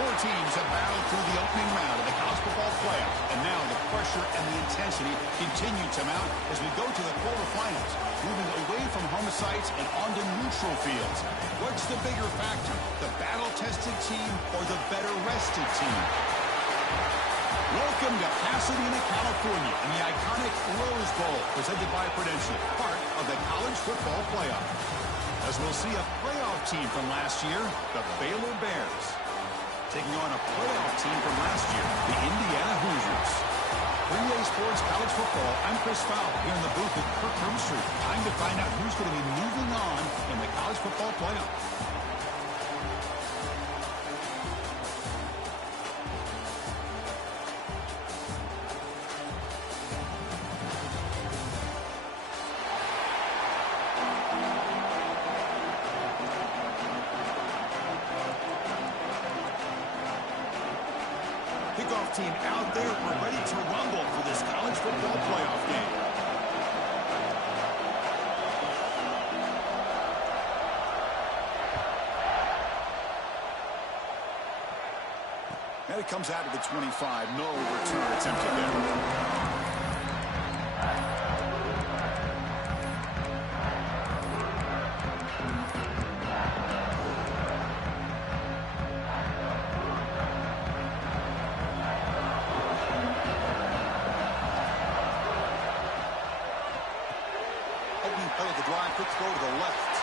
Four teams have battled through the opening round of the college football playoff, and now the pressure and the intensity continue to mount as we go to the quarterfinals, moving away from home sites and onto neutral fields. What's the bigger factor, the battle-tested team or the better-rested team? Welcome to Pasadena, California, in the iconic Rose Bowl, presented by Prudential, part of the college football playoff. As we'll see a playoff team from last year, the Baylor Bears, taking on a playoff team from last year, the Indiana Hoosiers. 3A Sports College Football, I'm Chris Fowler here in the booth with Kirk Hermstreet. Time to find out who's going to be moving on in the college football playoff. Kickoff team out there. We're ready to rumble for this college football playoff game. And it comes out of the 25. No return attempted there. Quick throw to the left.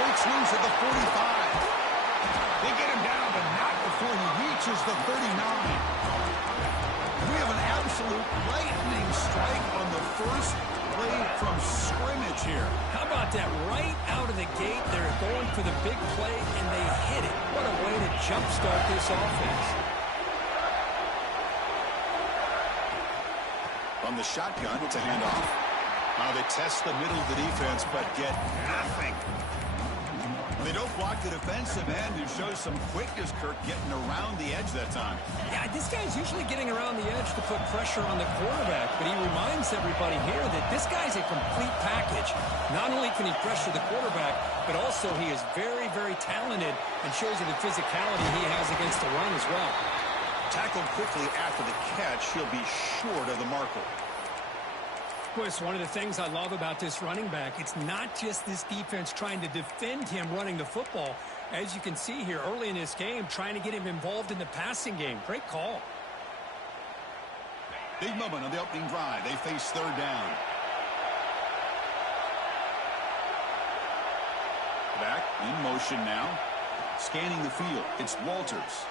Breaks loose at the 45. They get him down, but not before he reaches the 39. We have an absolute lightning strike on the first play from scrimmage here. How about that? Right out of the gate, they're going for the big play, and they hit it. What a way to jumpstart this offense. From the shotgun, it's a handoff. They test the middle of the defense, but get nothing. They don't block the defensive end, who shows some quickness, Kirk, getting around the edge that time. Yeah, this guy's usually getting around the edge to put pressure on the quarterback, but he reminds everybody here that this guy's a complete package. Not only can he pressure the quarterback, but also he is very, very talented and shows you the physicality he has against the run as well. Tackled quickly after the catch, he'll be short of the marker. Of course, one of the things I love about this running back, it's not just this defense trying to defend him running the football. As you can see here early in this game, trying to get him involved in the passing game. Great call. Big moment on the opening drive. They face third down. Back in motion now. Scanning the field. It's Walters.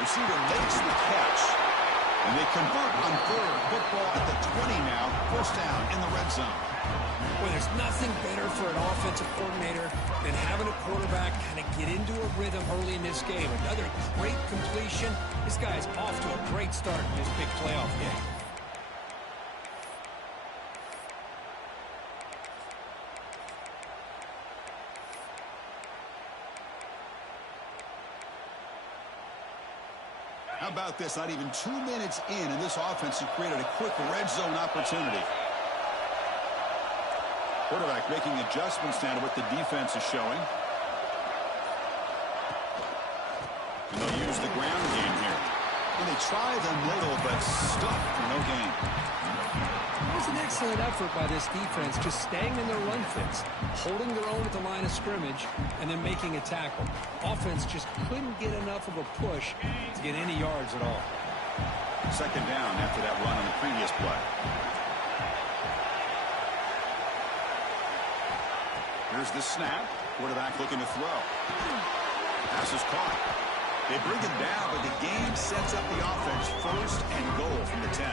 Receiver makes the catch. And they convert on third. Football at the 20 now. First down in the red zone. Well, there's nothing better for an offensive coordinator than having a quarterback kind of get into a rhythm early in this game. Another great completion. This guy's off to a great start in this big playoff game. How about this? Not even 2 minutes in, and this offense has created a quick red zone opportunity. Quarterback making adjustments now to what the defense is showing. And they'll use the ground game here. And they try the middle, but stuck for no gain. It was an excellent effort by this defense, just staying in their run fits, holding their own at the line of scrimmage, and then making a tackle. Offense just couldn't get enough of a push to get any yards at all. Second down after that run on the previous play. Here's the snap. Quarterback looking to throw. Pass is caught. They bring him down, but the game sets up the offense first and goal from the 10.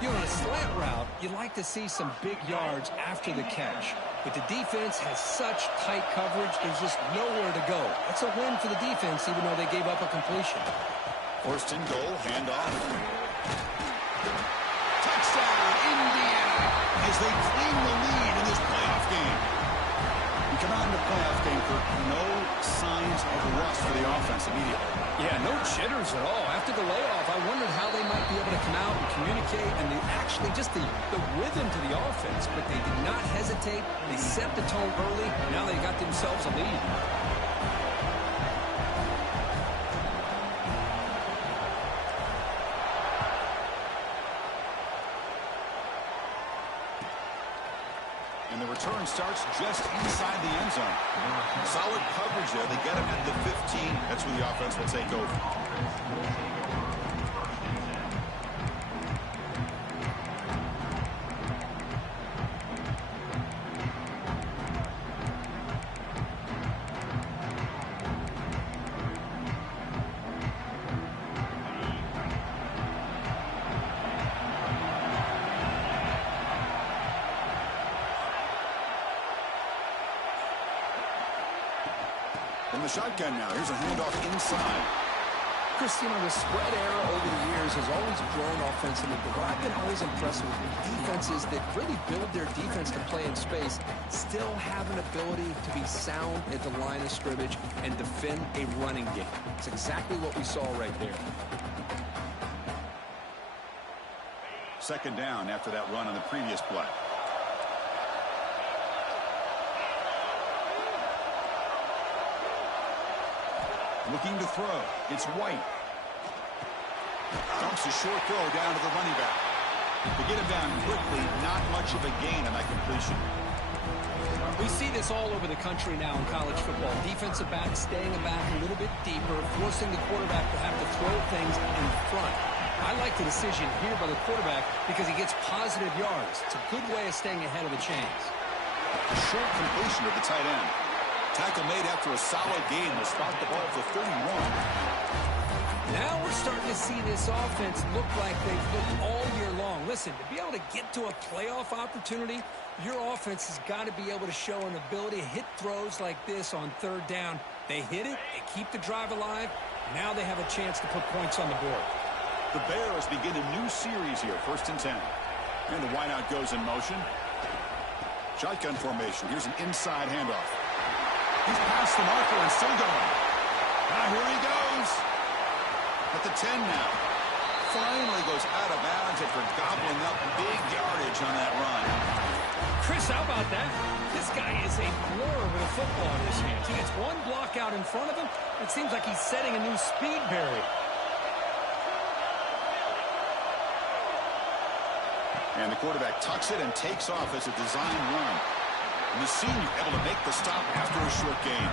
You know, on a slant route, you'd like to see some big yards after the catch. But the defense has such tight coverage, there's just nowhere to go. That's a win for the defense, even though they gave up a completion. First and goal, handoff. Touchdown, Indiana, as they claim the lead in this playoff game. We come out in the playoff game for no signs of rust for the offense immediately. Yeah, no jitters at all. After the layoff, I wondered how they might be able to come out and communicate and actually just the rhythm to the offense. But they did not hesitate. They set the tone early. Now they got themselves a lead. the return starts just inside the end zone. Solid coverage there. They get him at the 15. That's where the offense will take over. In the shotgun now. Here's a handoff inside. Chris, you know, the spread era over the years has always grown offensively, but what I've been always impressed with defenses that really build their defense to play in space still have an ability to be sound at the line of scrimmage and defend a running game. It's exactly what we saw right there. Second down after that run on the previous play. Looking to throw. It's White. Dumps a short throw down to the running back. To get him down quickly, not much of a gain on that completion. We see this all over the country now in college football. Defensive backs staying back a little bit deeper, forcing the quarterback to have to throw things in front. I like the decision here by the quarterback because he gets positive yards. It's a good way of staying ahead of the chains. A short completion of the tight end. Tackle made after a solid gain. Will spot the ball at the 31. Now we're starting to see this offense look like they've looked all year long. Listen, to be able to get to a playoff opportunity, your offense has got to be able to show an ability to hit throws like this on third down. They hit it, they keep the drive alive. Now they have a chance to put points on the board. The Bears begin a new series here, 1st and 10. And the wideout goes in motion. Shotgun formation. Here's an inside handoff. He's past the marker and still going. Now here he goes. At the 10 now. Finally goes out of bounds after gobbling up big yardage on that run. Chris, how about that? This guy is a blur with a football in his hands. He gets one block out in front of him. It seems like he's setting a new speed barrier. And the quarterback tucks it and takes off as a design run. And the senior able to make the stop after a short gain.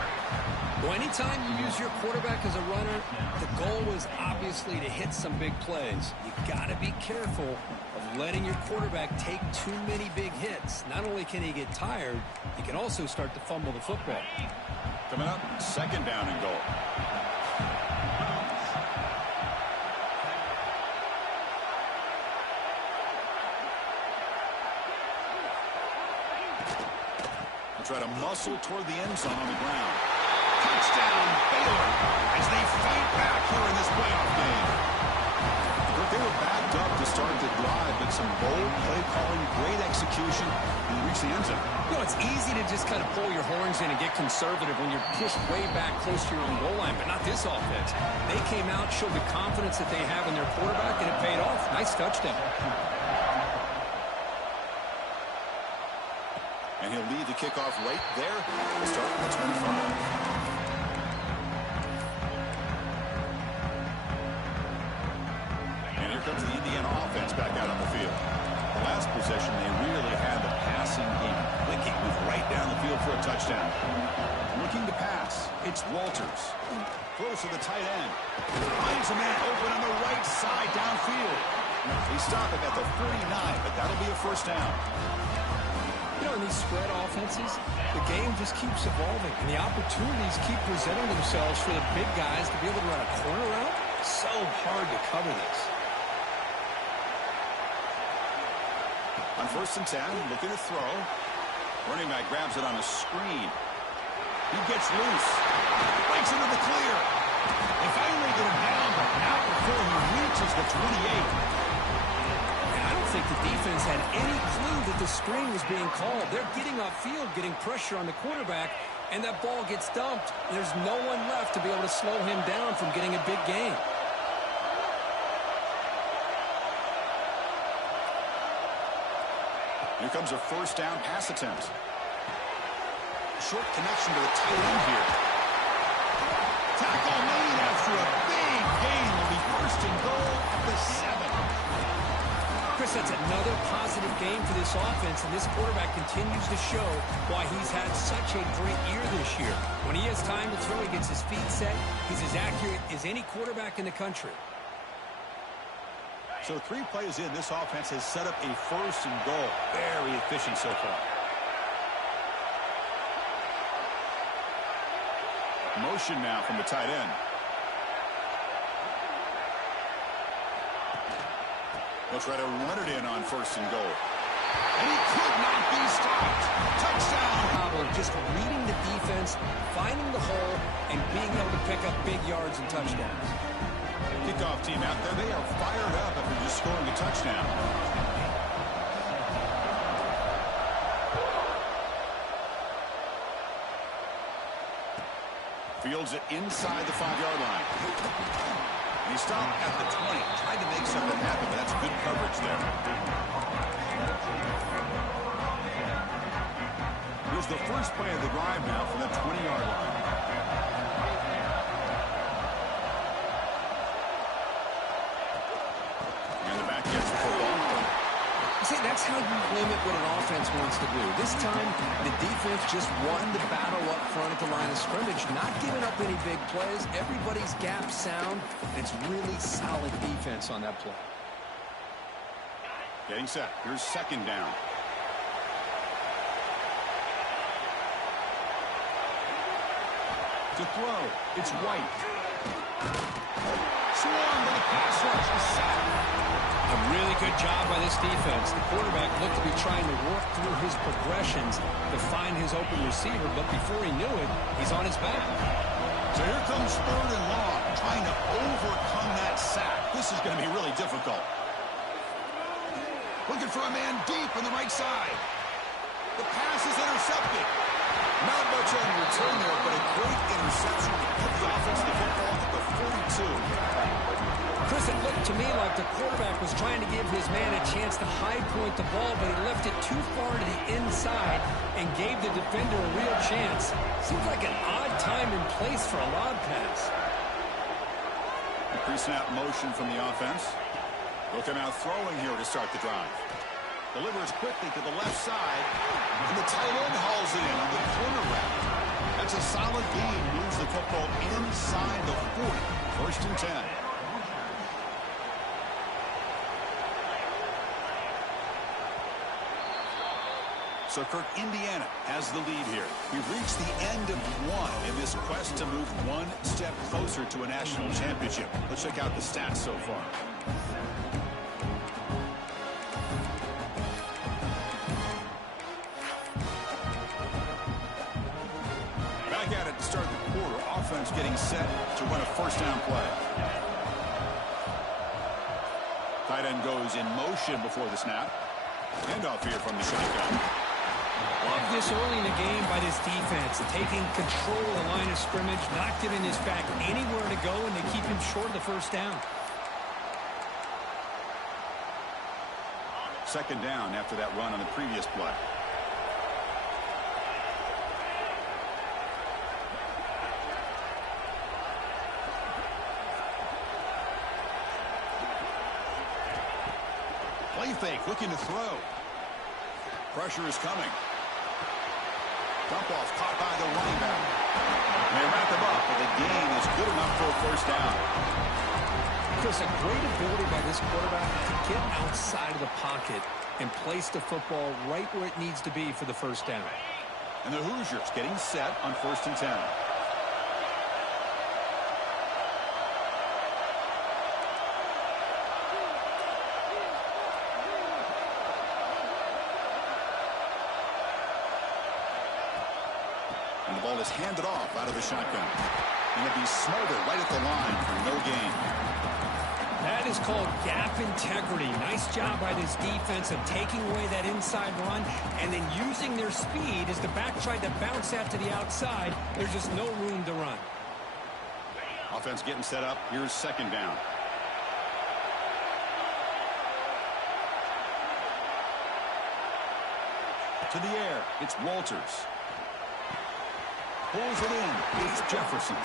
Well, anytime you use your quarterback as a runner, the goal is obviously to hit some big plays. You got to be careful of letting your quarterback take too many big hits. Not only can he get tired, he can also start to fumble the football. Coming up, 2nd down and goal. Try to muscle toward the end zone on the ground. Touchdown, Baylor, as they fight back here in this playoff game. But they were backed up to start the drive, but some bold play calling, great execution, and reach the end zone. You know, it's easy to just kind of pull your horns in and get conservative when you're pushed way back close to your own goal line, but not this offense. They came out, showed the confidence that they have in their quarterback, and it paid off. Nice touchdown. And he'll lead the kickoff right there. We'll start at the 25. And here comes the Indiana offense back out on the field. The last possession, they really had the passing game clicking, moved right down the field for a touchdown. Looking to pass, it's Walters. Close to the tight end. Finds a man open on the right side downfield. They stop him at the 49, but that'll be a 1st down. You know, in these spread offenses, the game just keeps evolving, and the opportunities keep presenting themselves for the big guys to be able to run a corner route. So hard to cover this. On 1st and 10, looking to throw. Running back grabs it on a screen. He gets loose. Breaks into the clear. They finally get him down, but not before he reaches the 28. I don't think the defense had any clue that the screen was being called. They're getting upfield, getting pressure on the quarterback, and that ball gets dumped. There's no one left to be able to slow him down from getting a big gain. Here comes a 1st down pass attempt. Short connection to the tight end here. Tackle made after a big gain will be 1st and goal at the 7. Chris, Chris, that's another positive game for this offense, and this quarterback continues to show why he's had such a great year this year. When he has time to throw, he gets his feet set. He's as accurate as any quarterback in the country. So 3 plays in, this offense has set up a 1st and goal. Very efficient so far. Motion now from the tight end. They'll try to run it in on 1st and goal. And he could not be stopped. Touchdown. Just reading the defense, finding the hole, and being able to pick up big yards and touchdowns. Kickoff team out there, they are fired up after just scoring a touchdown. Fields it inside the 5-yard line. He stopped at the 20, tried to make something happen, but that's good coverage there. Here's the first play of the drive now from the 20-yard line. And the back gets the football. See, that's how you limit what an offense wants to do. This time, the defense just won the battle up front at the line of scrimmage, not giving up any big plays. Everybody's gap sound. It's really solid defense on that play. Getting set. Here's 2nd down. To throw, it's White. Swarmed by the pass rush. A sack. A really good job by this defense. The quarterback looked to be trying to work through his progressions to find his open receiver, but before he knew it, he's on his back. So here comes 3rd and long, trying to overcome that sack. This is going to be really difficult. Looking for a man deep on the right side. The pass is intercepted. Not much on return there, but a great interception to put the offense the football at the 42. Chris, it looked to me like the quarterback was trying to give his man a chance to high point the ball, but he left it too far to the inside and gave the defender a real chance. Seems like an odd time and place for a lob pass. Pre-snap motion from the offense. Looking out throwing here to start the drive. Delivers quickly to the left side, and the tight end hauls it in on the corner route. That's a solid gain. Moves the football inside the 40. 1st and 10. So Kirk, Indiana has the lead here. We've reached the end of 1 in this quest to move 1 step closer to a national championship. Let's check out the stats so far. Back at it to start the quarter. Offense getting set to run a 1st down play. Tight end goes in motion before the snap. Handoff here from the shotgun. Love this early in the game by this defense, taking control of the line of scrimmage, not giving this back anywhere to go, and they keep him short of the 1st down. 2nd down after that run on the previous play. Play fake, looking to throw. Pressure is coming. Dump off caught by the running back. And they wrap him up, but the gain is good enough for a 1st down. Chris, a great ability by this quarterback to get outside of the pocket and place the football right where it needs to be for the 1st down. And the Hoosiers getting set on 1st and 10. And the ball is handed off out of the shotgun. And it'll be smothered right at the line for no gain. That is called gap integrity. Nice job by this defense of taking away that inside run and then using their speed as the back tried to bounce that to the outside. There's just no room to run. Offense getting set up. Here's 2nd down. To the air. It's Walters. pulls it in. It's Jefferson.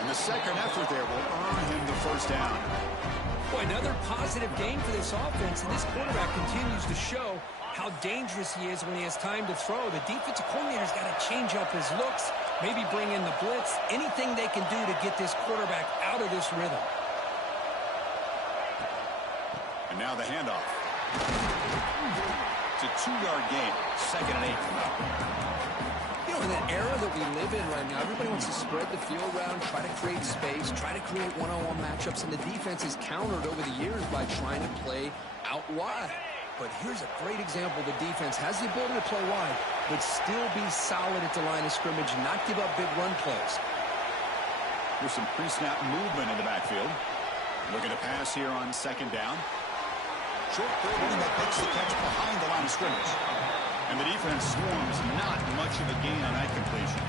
And the second effort there will earn him the first down. Boy, another positive game for this offense, and this quarterback continues to show how dangerous he is when he has time to throw. The defensive coordinator's got to change up his looks, maybe bring in the blitz, anything they can do to get this quarterback out of this rhythm. And now the handoff. It's a 2-yard gain. 2nd and 8 from that. You know, in the era that we live in right now, everybody wants to spread the field around, try to create space, try to create one-on-one matchups, and the defense is countered over the years by trying to play out wide. But here's a great example. The defense has the ability to play wide, but still be solid at the line of scrimmage, not give up big run plays. There's some pre-snap movement in the backfield. Looking to pass here on 2nd down. Short throw that makes the catch behind the line of scrimmage. And the defense swarms not much of a gain on that completion.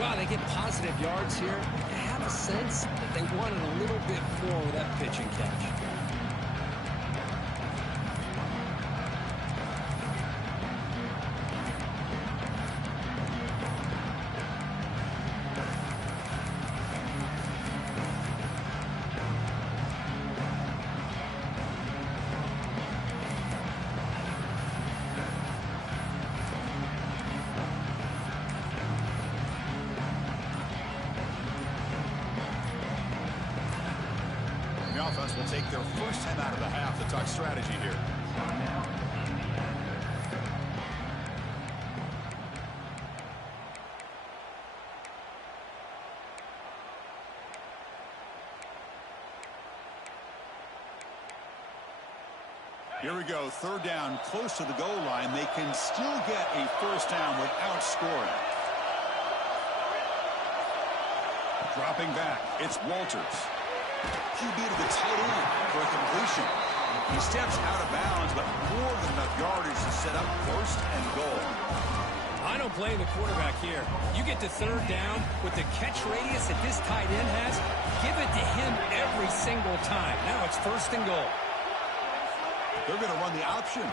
Well, they get positive yards here. I have a sense that they wanted a little bit more with that pitch and catch. The offense will take their first 10 out of the half to talk strategy here. Here we go, 3rd down, close to the goal line. They can still get a first down without scoring. Dropping back, it's Walters. QB to the tight end for a completion. He steps out of bounds, but more than enough yardage to set up 1st and goal. I don't blame the quarterback here. You get to 3rd down with the catch radius that this tight end has, give it to him every single time. Now it's 1st and goal. They're going to run the option.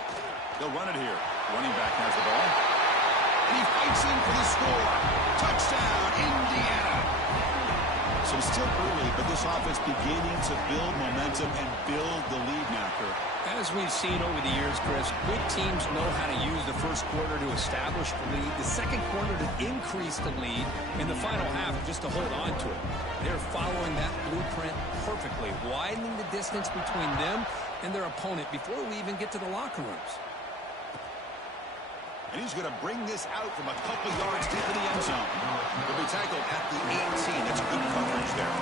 They'll run it here. Running back has the ball. And he fights in for the score. Touchdown, Indiana. So still early, but this offense beginning to build momentum and build the lead now, Kirk. As we've seen over the years, Chris, good teams know how to use the first quarter to establish the lead, the second quarter to increase the lead, and the final half just to hold on to it. They're following that blueprint perfectly, widening the distance between them and their opponent before we even get to the locker rooms. And he's going to bring this out from a couple yards deep in the end zone. He'll be tackled at the 18. That's good coverage there.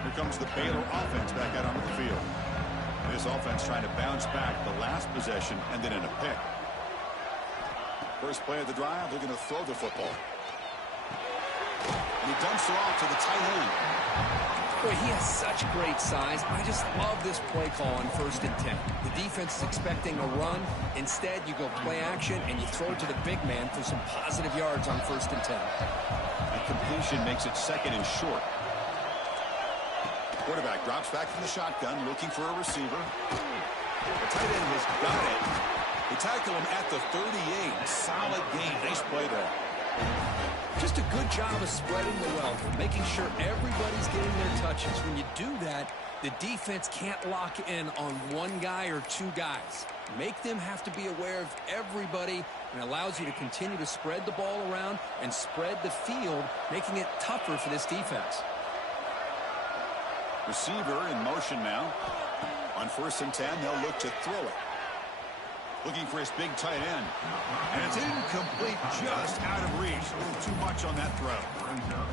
Here comes the Baylor offense back out onto the field. This offense trying to bounce back the last possession and then in a pick. First play of the drive, they're going to throw the football. And he dumps it off to the tight end. Boy, he has such great size. I just love this play call on 1st and 10. The defense is expecting a run. Instead, you go play action, and you throw it to the big man for some positive yards on 1st and 10. The completion makes it 2nd and short. Quarterback drops back from the shotgun, looking for a receiver. The tight end has got it. They tackle him at the 38. Solid gain. Nice play there. Just a good job of spreading the wealth, making sure everybody's getting their touches. When you do that, the defense can't lock in on one guy or 2 guys. Make them have to be aware of everybody, and allows you to continue to spread the ball around and spread the field, making it tougher for this defense. Receiver in motion now. On 1st and 10, they'll look to throw it. Looking for his big tight end. And it's incomplete, just out of reach. A little too much on that throw.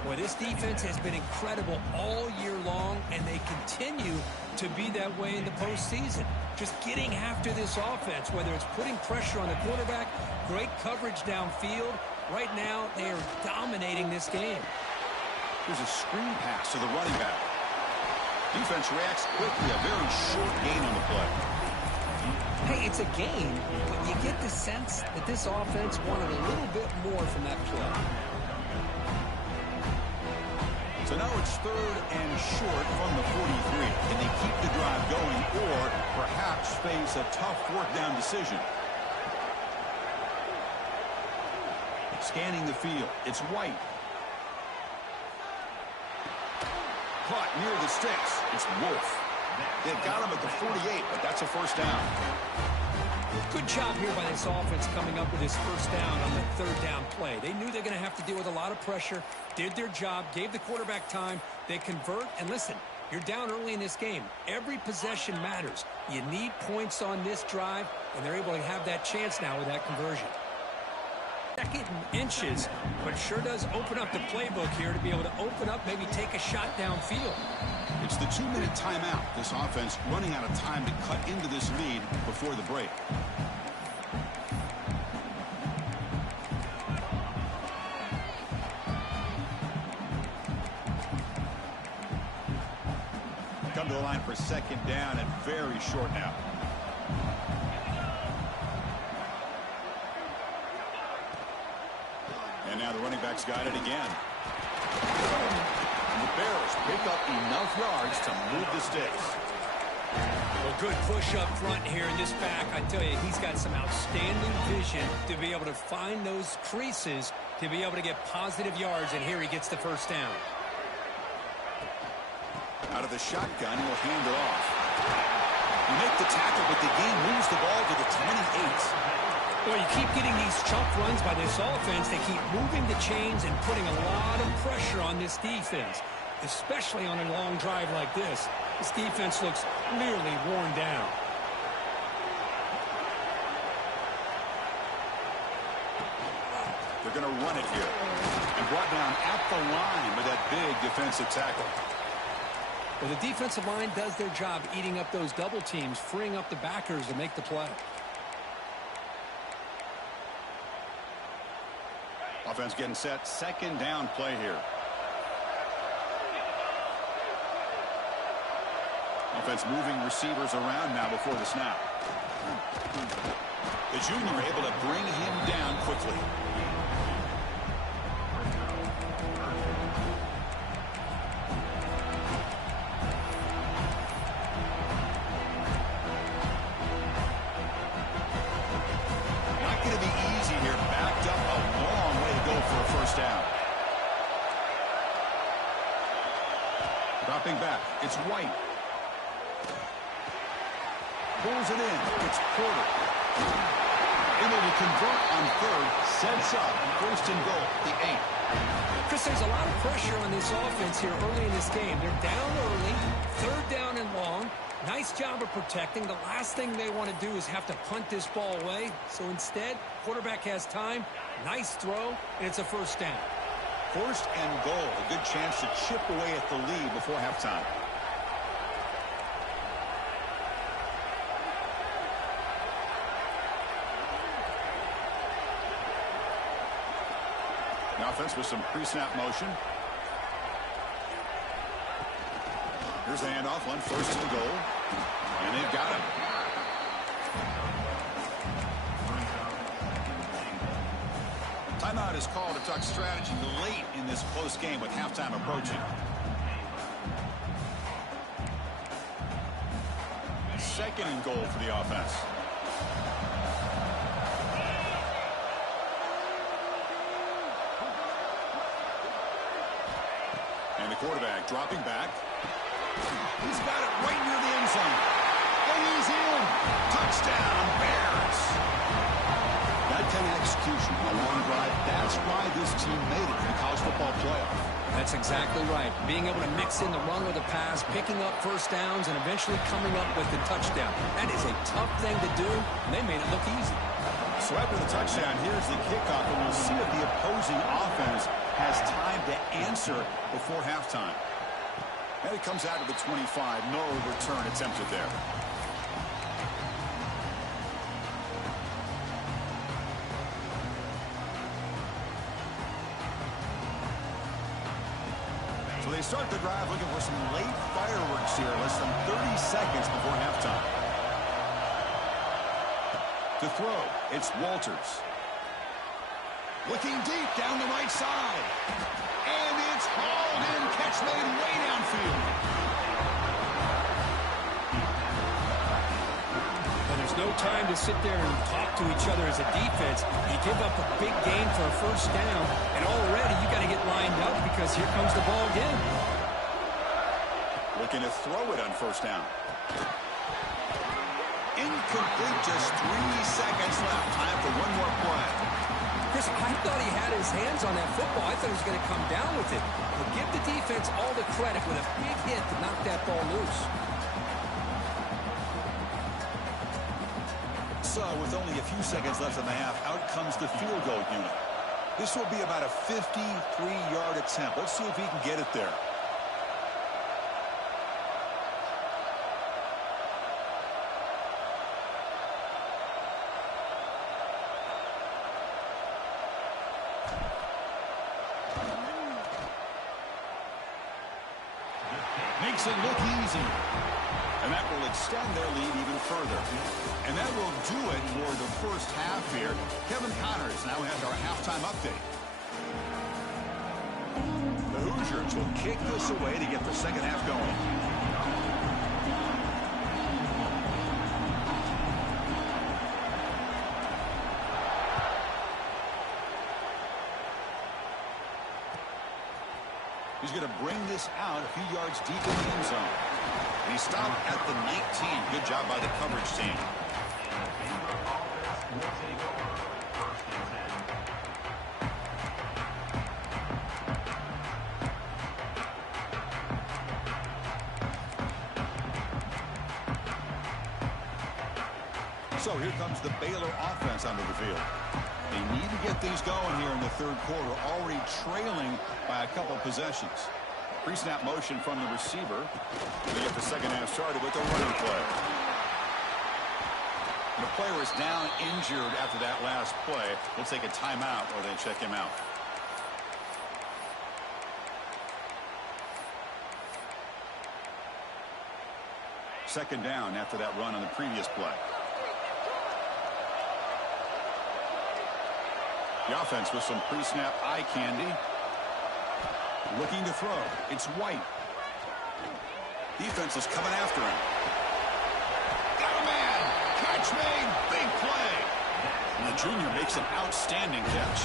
Boy, this defense has been incredible all year long, and they continue to be that way in the postseason. Just getting after this offense, whether it's putting pressure on the quarterback, great coverage downfield. Right now, they are dominating this game. There's a screen pass to the running back. Defense reacts quickly. A very short gain on the play. Hey, it's a game, but you get the sense that this offense wanted a little bit more from that play. So now it's 3rd and short from the 43. Can they keep the drive going or perhaps face a tough 4th down decision? Scanning the field. It's White. Caught near the sticks. It's Wolf. They've got him at the 48, but that's a first down. Good job here by this offense coming up with his first down on the third down play. They knew they're going to have to deal with a lot of pressure, did their job, gave the quarterback time. They convert, and listen, you're down early in this game. Every possession matters. You need points on this drive, and they're able to have that chance now with that conversion. Second and inches, but it sure does open up the playbook here to be able to open up, maybe take a shot downfield. It's the 2-minute timeout. This offense running out of time to cut into this lead before the break. Come to the line for second down and very short now. And now the running back's got it again. The Bears pick up enough yards to move the sticks. Well, good push up front here in this back. I tell you, he's got some outstanding vision to be able to find those creases to be able to get positive yards, and here he gets the first down. Out of the shotgun, he'll hand it off. You make the tackle, but the game moves the ball to the 28. Well, you keep getting these chunk runs by this offense. They keep moving the chains and putting a lot of pressure on this defense, especially on a long drive like this. This defense looks clearly worn down. They're going to run it here. And brought down at the line with that big defensive tackle. Well, the defensive line does their job eating up those double teams, freeing up the backers to make the play. Offense getting set. Second down play here. Offense moving receivers around now before the snap. The junior able to bring him down quickly. Not going to be easy here. Backed up a long way to go for a first down. Dropping back. It's White. Pulls it in. It's Porter. Able to convert on third. Sets up. First and goal. The 8. Chris, there's a lot of pressure on this offense here early in this game. They're down early. Third down and long. Nice job of protecting. The last thing they want to do is have to punt this ball away. So instead, quarterback has time. Nice throw. And it's a first down. First and goal. A good chance to chip away at the lead before halftime. The offense with some pre-snap motion. Here's the handoff, one first and goal. And they've got him. Timeout is called to talk strategy late in this close game with halftime approaching. Second and goal for the offense. And the quarterback dropping back. He's got it right near the end zone. And he's in. Touchdown, Bears. That kind of execution, a long drive, that's why this team made it in the college football playoff. That's exactly right. Being able to mix in the run with the pass, picking up first downs, and eventually coming up with the touchdown. That is a tough thing to do, and they made it look easy. So after the touchdown, here's the kickoff, and we'll see if the opposing offense has time to answer before halftime. And it comes out to the 25. No return attempted there. So they start the drive looking for some late fireworks here. Less than 30 seconds before halftime. To throw, it's Walters. Looking deep down the right side. And it's hauled in. Catch made way downfield. Well, there's no time to sit there and talk to each other as a defense. You give up a big gain for a first down, and already you got to get lined up because here comes the ball again. Looking to throw it on first down. Incomplete, just 3 seconds left. Time for one more play. Chris, I thought he had his hands on that football. I thought he was going to come down with it. But give the defense all the credit with a big hit to knock that ball loose. So, with only a few seconds left in the half, out comes the field goal unit. This will be about a 53-yard attempt. Let's see if he can get it there. Makes it look easy. And that will extend their lead even further. And that will do it for the first half here. Kevin Connors now has our halftime update. The Hoosiers will kick this away to get the second half going. He's going to bring this out a few yards deep in the end zone. And he stopped at the 19. Good job by the coverage team. So here comes the Baylor offense onto the field. They need to get things going here in the third quarter, already trailing by a couple possessions. Pre-snap motion from the receiver. They get the second half started with a running play. And the player is down injured after that last play. We'll take a timeout or they check him out. Second down after that run on the previous play. The offense with some pre-snap eye candy. Looking to throw. It's White. Defense is coming after him. Got a man. Catch made. Big play. And the junior makes an outstanding catch.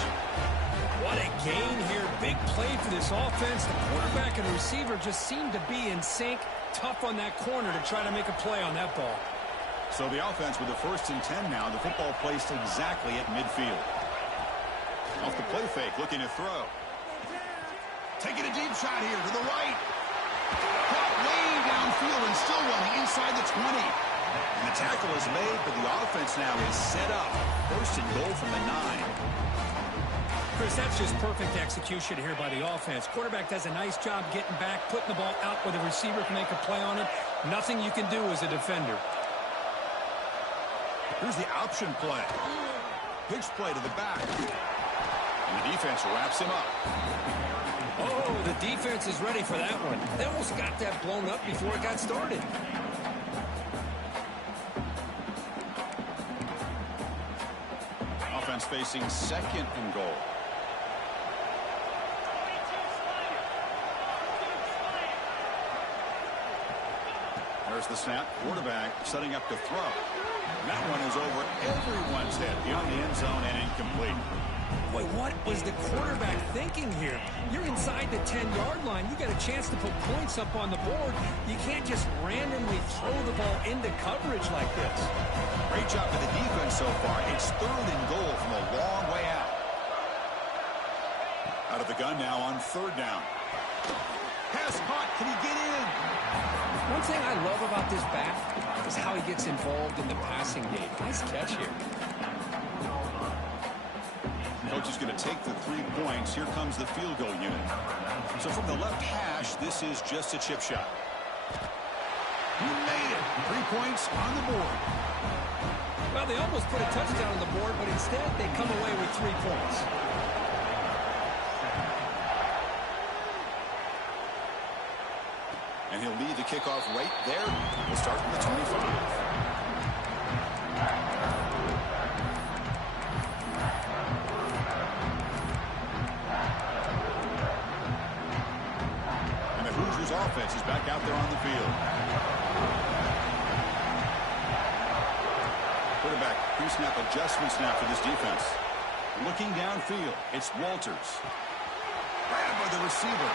What a gain here. Big play for this offense. The quarterback and receiver just seem to be in sync. Tough on that corner to try to make a play on that ball. So the offense with the 1st and 10 now. The football placed exactly at midfield. Off the play fake, looking to throw. Taking a deep shot here to the right. Caught way downfield and still running inside the 20. And the tackle is made, but the offense now is set up. 1st and goal from the 9. Chris, that's just perfect execution here by the offense. Quarterback does a nice job getting back, putting the ball out where the receiver can make a play on it. Nothing you can do as a defender. Here's the option play. Pitch play to the back. And the defense wraps him up. Oh, the defense is ready for that one. They almost got that blown up before it got started. Offense facing 2nd and goal. There's the snap. Quarterback setting up to throw. And that one is over everyone's head beyond the end zone and incomplete. Boy, what was the quarterback thinking here? You're inside the 10-yard line. You got a chance to put points up on the board. You can't just randomly throw the ball into coverage like this. Great job by the defense so far. It's 3rd and goal from a long way out. Out of the gun now on 3rd down. Pass caught. Can he get in? One thing I love about this back is how he gets involved in the passing game. Nice catch here. Coach is going to take the 3 points. Here comes the field goal unit. So from the left hash, this is just a chip shot. He made it. 3 points on the board. Well, they almost put a touchdown on the board, but instead they come away with 3 points. And he'll lead the kickoff right there. We'll start from the 25. Offense is back out there on the field. pre-snap adjustments now for this defense. Looking downfield, it's Walters. Grabbed by the receiver.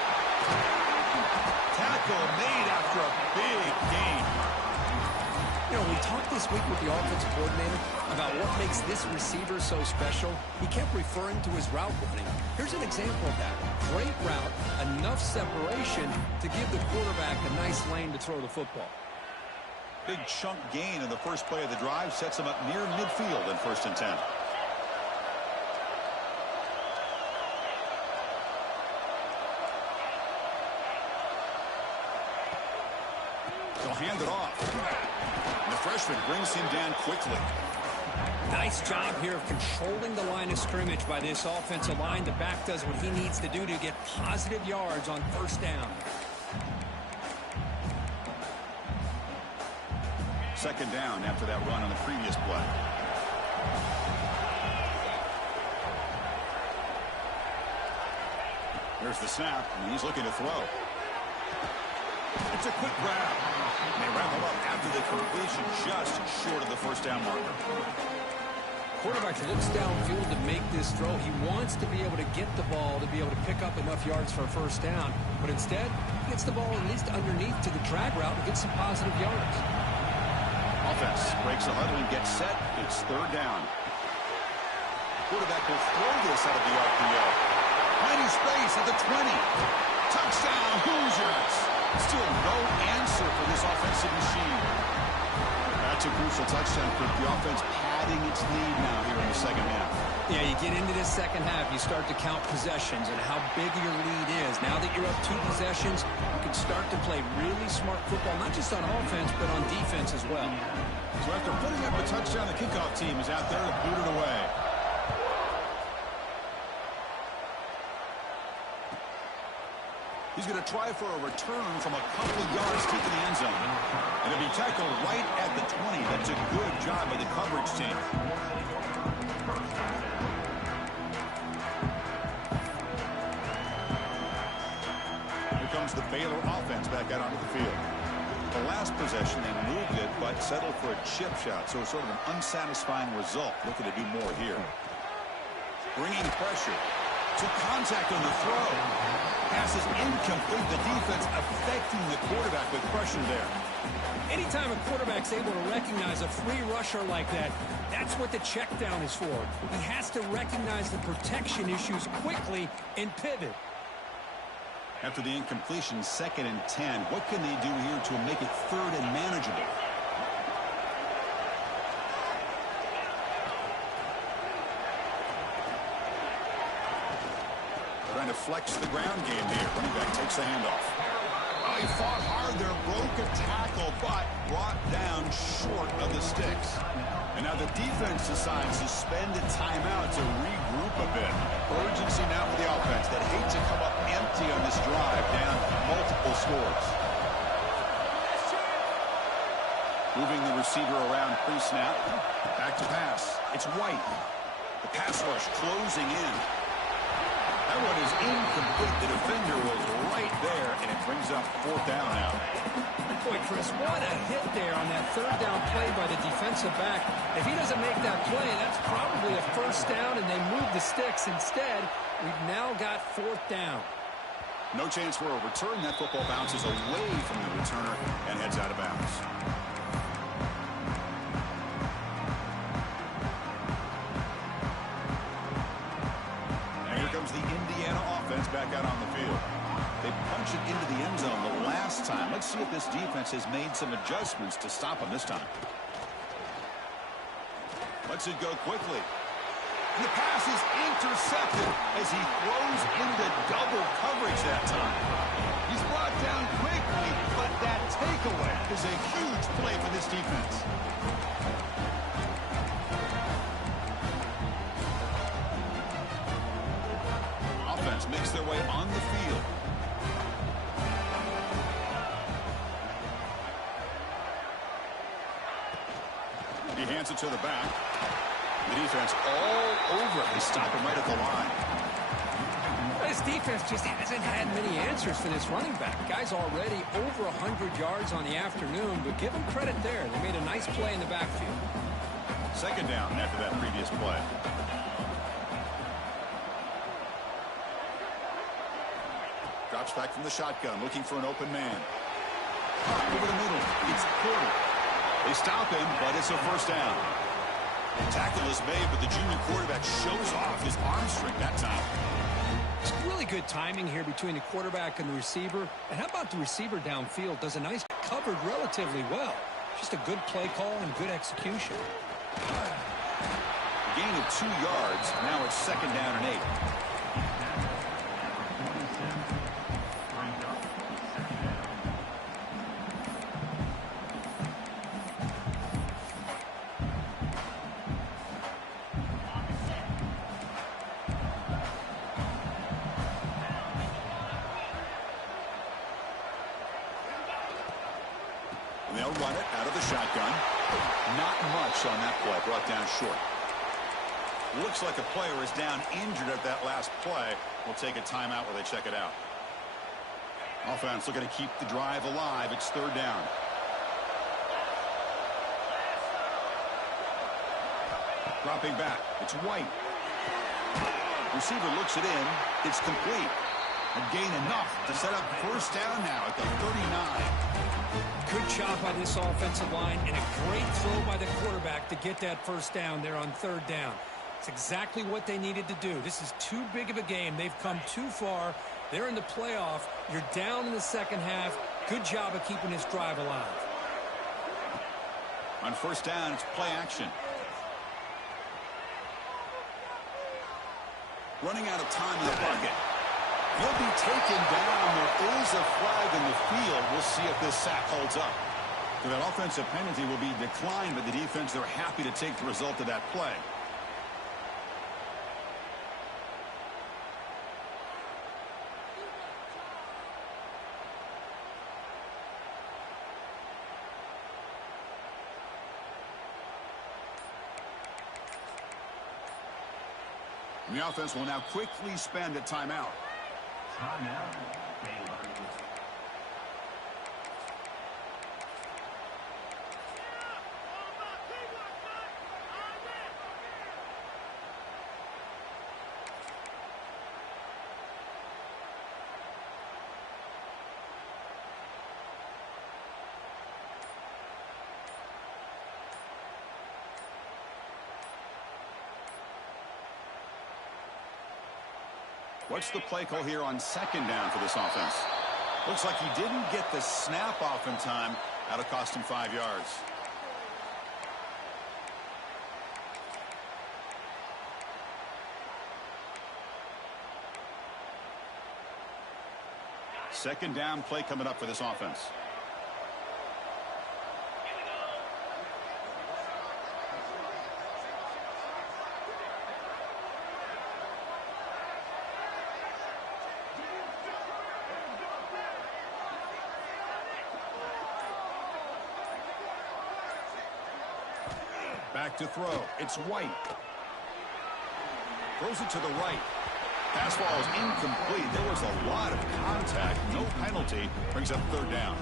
Tackle made after a big gain. You know, we talked this week with the offensive coordinator about what makes this receiver so special. He kept referring to his route running. Here's an example of that. Great route, enough separation to give the quarterback a nice lane to throw the football. Big chunk gain in the first play of the drive sets him up near midfield in 1st and 10. They'll hand it off. And the freshman brings him down quickly. Nice job here of controlling the line of scrimmage by this offensive line. The back does what he needs to do to get positive yards on 1st down. 2nd down after that run on the previous play. There's the snap, and he's looking to throw. It's a quick grab. And they wrap him up after the completion, just short of the 1st down marker. Quarterback looks downfield to make this throw. He wants to be able to get the ball to be able to pick up enough yards for a 1st down. But instead, he gets the ball at least underneath to the drag route and gets some positive yards. Offense breaks a huddle and gets set. It's 3rd down. Quarterback will throw this out of the RPO. Plenty space at the 20. Touchdown, Hoosiers. Still no answer for this offensive machine. That's a crucial touchdown for the offense, padding its lead now here in the 2nd half. Yeah, you get into this 2nd half, you start to count possessions and how big your lead is. Now that you're up 2 possessions, you can start to play really smart football, not just on offense, but on defense as well. So after putting up a touchdown, the kickoff team is out there to boot it away. He's going to try for a return from a couple of yards deep in the end zone. And it'll be tackled right at the 20. That's a good job by the coverage team. Here comes the Baylor offense back out onto the field. The last possession, they moved it, but settled for a chip shot. So it's sort of an unsatisfying result. Looking to do more here. Bringing pressure. To contact on the throw. Pass is incomplete. The defense affecting the quarterback with pressure there. Anytime a quarterback's able to recognize a free rusher like that, that's what the check down is for. He has to recognize the protection issues quickly and pivot. After the incompletion, 2nd and 10. What can they do here to make it 3rd and manageable? Trying to flex the ground game here. Running back takes the handoff. Oh, he fought hard there, broke a tackle, but brought down short of the sticks. And now the defense decides to spend a timeout to regroup a bit. Urgency now for the offense that hate to come up empty on this drive, down multiple scores. Moving the receiver around pre-snap. Back to pass. It's White. The pass rush closing in. That one is incomplete. The defender was right there, and it brings up 4th down now. Boy, Chris, what a hit there on that 3rd down play by the defensive back. If he doesn't make that play, that's probably a 1st down, and they move the sticks. Instead, we've now got 4th down. No chance for a return. That football bounces away from the returner and heads out of bounds. The Indiana offense back out on the field. They punch it into the end zone the last time. Let's see if this defense has made some adjustments to stop them this time. Lets it go quickly. And the pass is intercepted as he throws into double coverage that time. He's brought down quickly, but that takeaway is a huge play for this defense. Makes their way on the field. He hands it to the back. The defense all over it. They stop him right at the line. This defense just hasn't had many answers for this running back. Guy's already over 100 yards on the afternoon, but give him credit there. They made a nice play in the backfield. Second down after that previous play. Drops back from the shotgun, looking for an open man. Over the middle, it's Porter. They stop him, but it's a first down. The tackle is made, but the junior quarterback shows off his arm strength that time. It's really good timing here between the quarterback and the receiver. And how about the receiver downfield? Does a nice covered relatively well. Just a good play call and good execution. A gain of 2 yards. Now it's second down and 8. And they'll run it out of the shotgun. Not much on that play. Brought down short. Looks like a player is down injured at that last play. We'll take a timeout while they check it out. Offense looking to keep the drive alive. It's third down. Dropping back. It's White. Receiver looks it in. It's complete. A gain enough to set up first down now at the 39. Good job by this offensive line and a great throw by the quarterback to get that first down there on third down. It's exactly what they needed to do. This is too big of a game. They've come too far. They're in the playoff. You're down in the second half. Good job of keeping this drive alive. On first down, it's play action. Running out of time in the pocket. He'll be taken down. There is a flag in the field. We'll see if this sack holds up. So that offensive penalty will be declined, but the defense, they're happy to take the result of that play. And the offense will now quickly spend a timeout. Timeout, Baylor. What's the play call here on second down for this offense? Looks like he didn't get the snap off in time. That'll cost him 5 yards. Second down play coming up for this offense. Back to throw. It's White. Throws it to the right. Pass ball is incomplete. There was a lot of contact. No penalty. Brings up third down.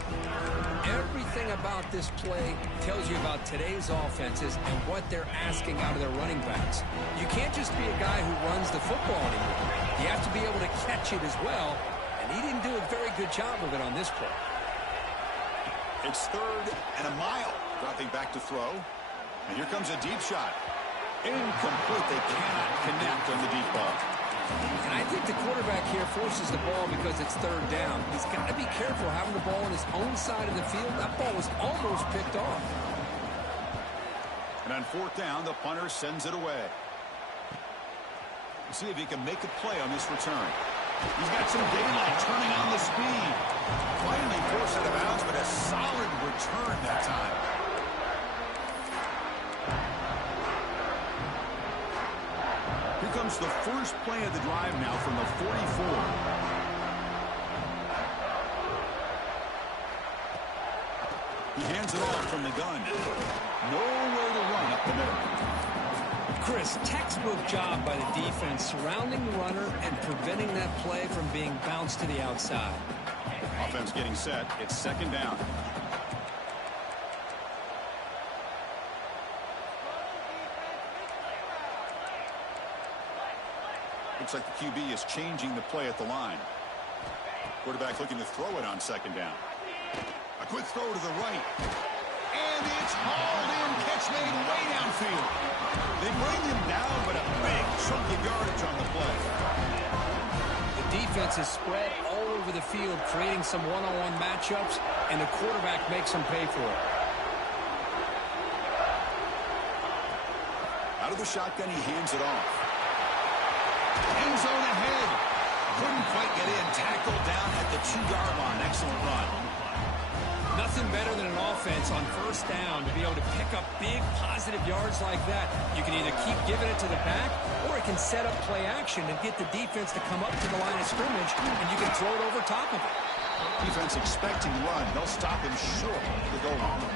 Everything about this play tells you about today's offenses and what they're asking out of their running backs. You can't just be a guy who runs the football anymore. You have to be able to catch it as well, and he didn't do a very good job of it on this play. It's third and a mile. Dropping back to throw. And here comes a deep shot. Incomplete. They cannot connect on the deep ball. And I think the quarterback here forces the ball because it's third down. He's got to be careful having the ball on his own side of the field. That ball was almost picked off. And on fourth down, the punter sends it away. We'll see if he can make a play on this return. He's got some daylight, turning on the speed. Finally forced out of bounds, but a solid return that time. Here comes the first play of the drive now from the 44. He hands it off from the gun. Nowhere to run up the middle. Chris, textbook job by the defense surrounding the runner and preventing that play from being bounced to the outside. Offense getting set. It's second down. Looks like the QB is changing the play at the line. Quarterback looking to throw it on second down. A quick throw to the right. And it's hauled in. Catch made way downfield. They bring him down, but a big chunk of yardage on the play. The defense is spread all over the field, creating some one-on-one matchups, and the quarterback makes them pay for it. Out of the shotgun, he hands it off. End zone ahead. Couldn't quite get in. Tackled down at the 2-yard line. Excellent run. Nothing better than an offense on first down to be able to pick up big positive yards like that. You can either keep giving it to the back, or it can set up play action and get the defense to come up to the line of scrimmage, and you can throw it over top of it. Defense expecting run. They'll stop him short of the goal line.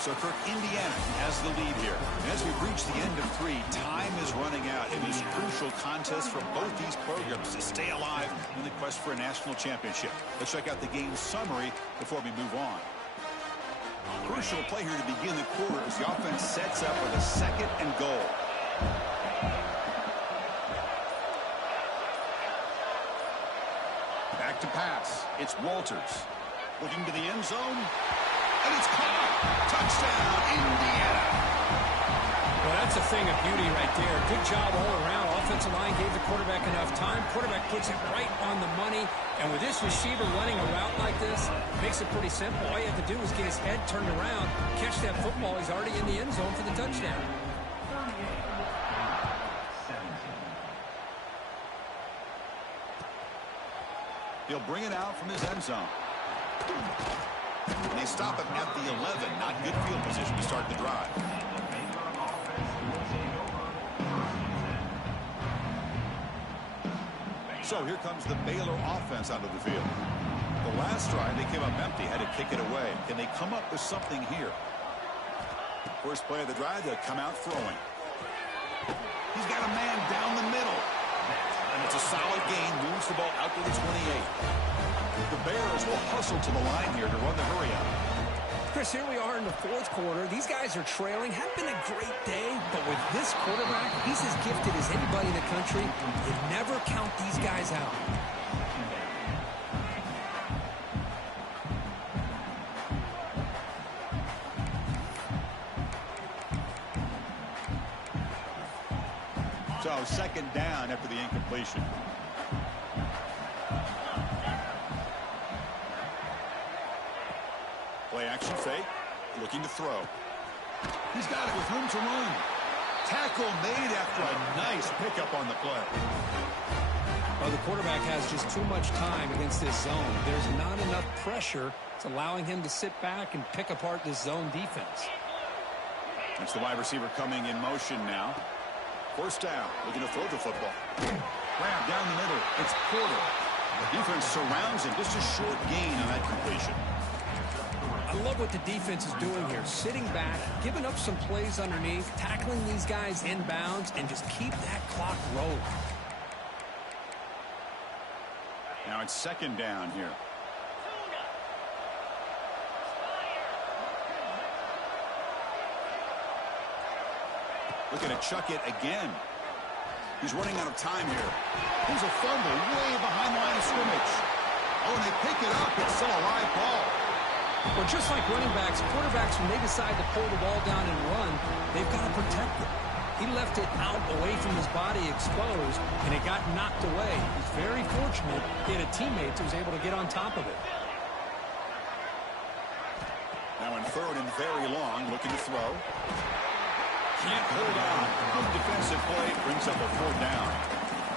So, Kirk, Indiana has the lead here. As we've reached the end of 3, time is running out in this crucial contest for both these programs to stay alive in the quest for a national championship. Let's check out the game summary before we move on. Crucial play here to begin the quarter as the offense sets up with a 2nd and goal. Back to pass. It's Walters. Looking to the end zone. And it's caught. Touchdown, Indiana. Well, that's a thing of beauty right there. Good job all around. Offensive line gave the quarterback enough time. Quarterback puts it right on the money. And with this receiver running a route like this, makes it pretty simple. All you have to do is get his head turned around, catch that football. He's already in the end zone for the touchdown. He'll bring it out from his end zone. And they stop him at the 11. Not good field position to start the drive. So here comes the Baylor offense onto the field. The last drive, they came up empty, had to kick it away. Can they come up with something here? First play of the drive, they'll come out throwing. He's got a man down the middle. And it's a solid gain, moves the ball out to the 28. The Bears will hustle to the line here to run the hurry-up. Chris, here we are in the 4th quarter. These guys are trailing. Had been a great day, but with this quarterback, he's as gifted as anybody in the country. You never count these guys out. So 2nd down after the incompletion. Play action fake, looking to throw. He's got it with room to run. Tackle made after a nice pickup on the play. Well, the quarterback has just too much time against this zone. There's not enough pressure. It's allowing him to sit back and pick apart this zone defense. That's the wide receiver coming in motion now. First down, looking to throw the football. Grab down the middle. It's Porter. The defense surrounds him. Just a short gain on that completion. I love what the defense is doing here. Sitting back, giving up some plays underneath, tackling these guys inbounds, and just keep that clock rolling. Now it's 2nd down here. Looking to chuck it again. He's running out of time here. There's a fumble way behind the line of scrimmage. Oh, and they pick it up. It's still a live ball. Well, just like running backs, quarterbacks, when they decide to pull the ball down and run, they've got to protect it. He left it out away from his body exposed, and it got knocked away. He's very fortunate he had a teammate who was able to get on top of it. Now in 3rd and very long, looking to throw. Can't hold on. Good defensive play brings up a 4th down.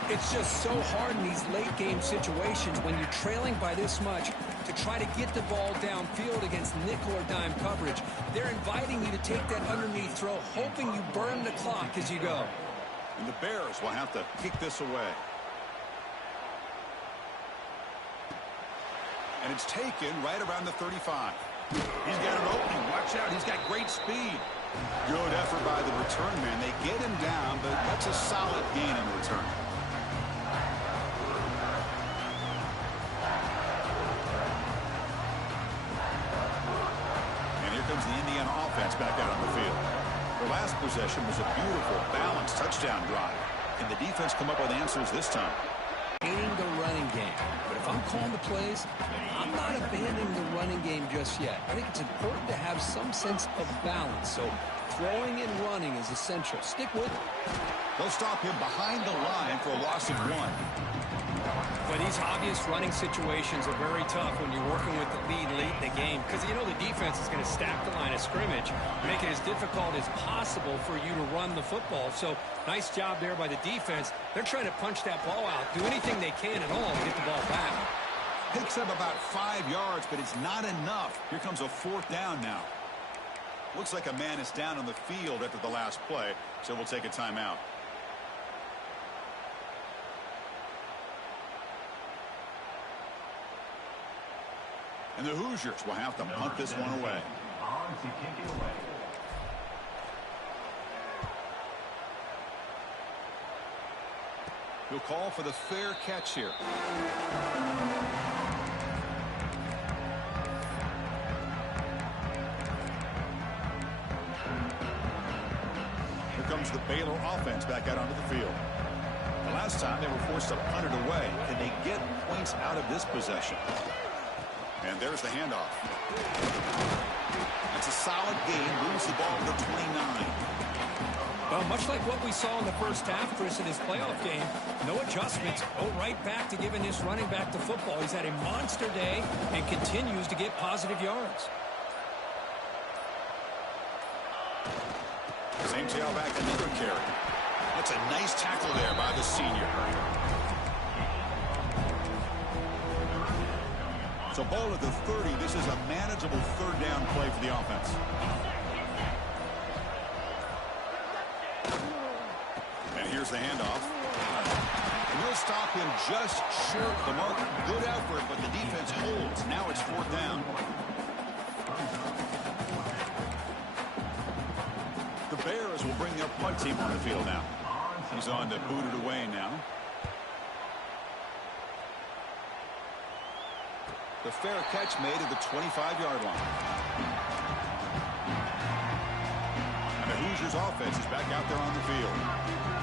It's just so hard in these late-game situations when you're trailing by this much to try to get the ball downfield against nickel or dime coverage. They're inviting you to take that underneath throw, hoping you burn the clock as you go. And the Bears will have to kick this away. And it's taken right around the 35. He's got an opening. Watch out. He's got great speed. Good effort by the return man. They get him down, but that's a solid gain in return. offense back out on the field. Their last possession was a beautiful, balanced touchdown drive. Can the defense come up with answers this time? Hating the running game. But if I'm calling the plays, I'm not abandoning the running game just yet. I think it's important to have some sense of balance. So throwing and running is essential. Stick with it. They'll stop him behind the line for a loss of 1. But these obvious running situations are very tough when you're working with the lead late in the game, because you know the defense is going to stack the line of scrimmage, make it as difficult as possible for you to run the football. So nice job there by the defense. They're trying to punch that ball out, do anything they can at all to get the ball back. Picks up about 5 yards, but it's not enough. Here comes a 4th down now. Looks like a man is down on the field after the last play, so we'll take a timeout. And the Hoosiers will have to punt this one away. On to kick it away. He'll call for the fair catch here. Here comes the Baylor offense back out onto the field. The last time they were forced to punt it away. Can they get points out of this possession? And there's the handoff. It's a solid game. Moves the ball to the 29. Well, much like what we saw in the first half, Chris, in this playoff game, no adjustments. Go right back to giving this running back the football. He's had a monster day and continues to get positive yards. Same tailback, another carry. That's a nice tackle there by the senior. So ball at the 30. This is a manageable 3rd down play for the offense. And here's the handoff. And he'll stop him just short of the marker. Good effort, but the defense holds. Now it's 4th down. The Bears will bring their punt team on the field now. He's on to boot it away now. The fair catch made at the 25-yard line. And the Hoosiers offense is back out there on the field.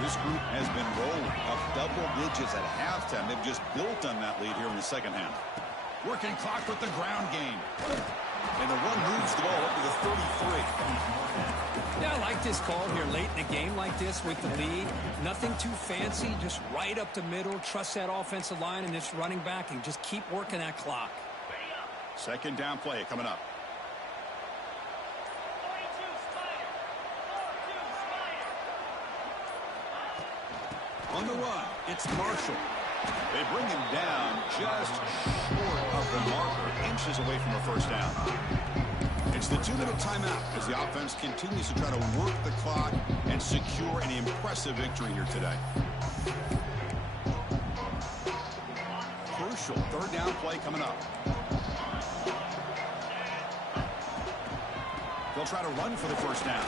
This group has been rolling up double digits at halftime. They've just built on that lead here in the second half. Working clock with the ground game. And the run moves the ball up to the 33. Yeah, I like this call here late in a game like this with the lead. Nothing too fancy, just right up the middle. Trust that offensive line and this running back and just keep working that clock. 2nd down play coming up. On the run, it's Marshall. They bring him down just short of the marker, inches away from a 1st down. It's the 2-minute timeout as the offense continues to try to work the clock and secure an impressive victory here today. Crucial 3rd down play coming up. They'll try to run for the 1st down.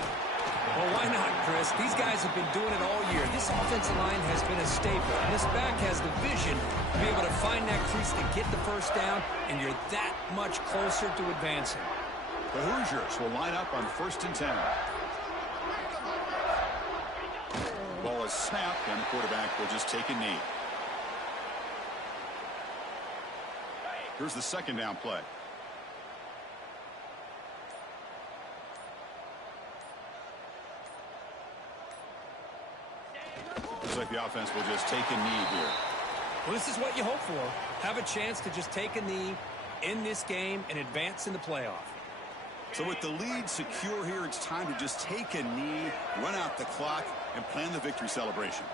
Well, why not, Chris? These guys have been doing it all year. This offensive line has been a staple. And this back has the vision to be able to find that crease to get the 1st down, and you're that much closer to advancing. The Hoosiers will line up on 1st and 10. Ball is snapped, and the quarterback will just take a knee. Here's the 2nd down play. Looks like the offense will just take a knee here. Well, this is what you hope for. Have a chance to just take a knee in this game and advance in the playoff. So with the lead secure here, it's time to just take a knee, run out the clock, and plan the victory celebration.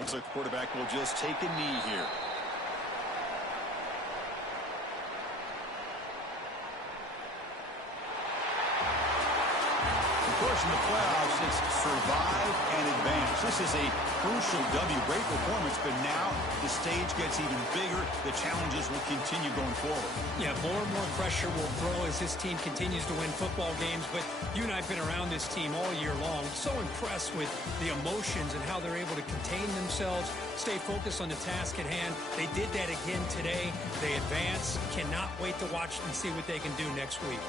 Looks like the quarterback will just take a knee here. course, in the playoffs, it's survive and advance. This is a crucial W. Great performance, but now the stage gets even bigger. The challenges will continue going forward. Yeah, more and more pressure will grow as this team continues to win football games. But you and I have been around this team all year long. So impressed with the emotions and how they're able to contain themselves, stay focused on the task at hand. They did that again today. They advance. Cannot wait to watch and see what they can do next week.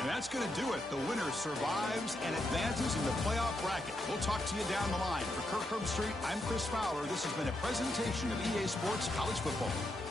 And that's going to do it. The winner survives and advances in the playoff bracket. We'll talk to you down the line. For Kirk Herbstreit, I'm Chris Fowler. This has been a presentation of EA Sports College Football.